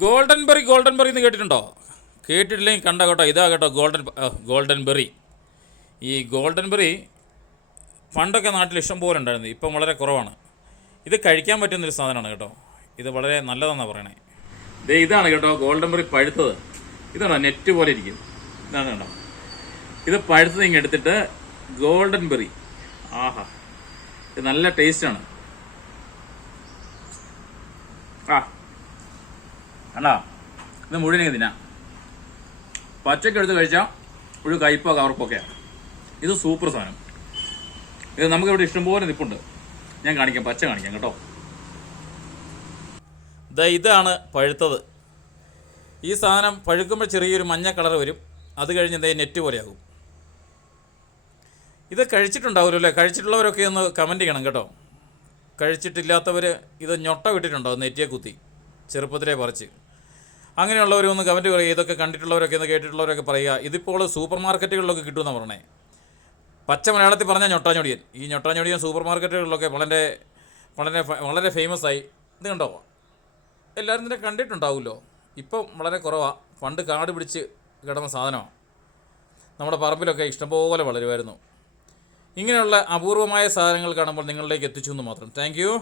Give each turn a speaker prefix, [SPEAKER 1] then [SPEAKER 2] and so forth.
[SPEAKER 1] Golden berry golden berry എന്ന് കേട്ടിട്ടുണ്ടോ? കേട്ടിട്ടില്ലെങ്കിൽ കണ്ട കേട്ടോ. ഇതാ കേട്ടോ ഗോൾഡൻ ഗോൾഡൻ ബെറി ഈ ഗോൾഡൻ ബെറി പണ്ടൊക്കെ നാട്ടിൽ ഇഷ്ടം പോലെ ഉണ്ടായിരുന്നു. ഇപ്പം വളരെ കുറവാണ്. ഇത് കഴിക്കാൻ പറ്റുന്നൊരു സാധനമാണ് കേട്ടോ. ഇത് വളരെ നല്ലതാണെന്നാണ് പറയണേ. ദേ ഇതാണ് കേട്ടോ ഗോൾഡൻ ബെറി പഴുത്തത്. ഇതാണോ നെറ്റ് പോലെ ഇരിക്കും ഇതാണ് കേട്ടോ. ഇത് പഴുത്തത് ഇങ്ങ് എടുത്തിട്ട് ഗോൾഡൻ ബെറി ആഹാ. ഇത് നല്ല ടേസ്റ്റാണ്. ആ. കണ്ടാ? ഇത് മുഴുവനെ തിന്നാം. പച്ചക്ക് എടുത്ത് കഴിച്ചാൽ ഒരു കയ്പോ കവർപ്പൊക്കെയാണ് ഇത് സൂപ്പർ സാധനം. ഇത് നമുക്ക് ഇവിടെ ഇഷ്ടംപോലെ നിപ്പുണ്ട്. ഞാൻ കാണിക്കാം പച്ച കാണിക്കാം കേട്ടോ. ദാ ഇതാണ് പഴുത്തത്. ഈ സാധനം പഴുക്കുമ്പോൾ ചെറിയൊരു മഞ്ഞ കളർ വരും. അത് കഴിഞ്ഞ് ദേ നെറ്റ് പോലെയാകും. ഇത് കഴിച്ചിട്ടുണ്ടാവുമല്ലോ കഴിച്ചിട്ടുള്ളവരൊക്കെ ഒന്ന് കമന്റ് ചെയ്യണം കേട്ടോ. കഴിച്ചിട്ടില്ലാത്തവർ ഇത് ഞൊട്ട വിട്ടിട്ടുണ്ടോ നെറ്റിയെ കുത്തി? ചെറുപ്പത്തിലേ പറിച്ച്. അങ്ങനെയുള്ളവരൊന്ന് കമന്റ് പറയുക ഇതൊക്കെ കണ്ടിട്ടുള്ളവരൊക്കെ ഒന്ന് കേട്ടിട്ടുള്ളവരൊക്കെ പറയുക ഇതിപ്പോൾ സൂപ്പർ മാർക്കറ്റുകളിലൊക്കെ കിട്ടുമെന്ന് പറഞ്ഞേ. പച്ച മലയാളത്തിൽ പറഞ്ഞ ഞൊട്ടാഞ്ഞൊടിയൻ. ഈ ഞൊട്ടാഞ്ഞൊടിയൻ സൂപ്പർ മാർക്കറ്റുകളിലൊക്കെ വളരെ വളരെ വളരെ ഫേമസ് ആയി. ഇത് കണ്ടോ? എല്ലാവരും തന്നെ കണ്ടിട്ടുണ്ടാവുമല്ലോ. ഇപ്പം വളരെ കുറവാണ് പണ്ട് കാട് പിടിച്ച് കിടന്ന സാധനമാണ് നമ്മുടെ പറമ്പിലൊക്കെ ഇഷ്ടംപോലെ വളരുമായിരുന്നു. ഇങ്ങനെയുള്ള അപൂർവമായ സാധനങ്ങൾ കാണുമ്പോൾ നിങ്ങളിലേക്ക് എത്തിച്ചു എന്ന് മാത്രം. താങ്ക്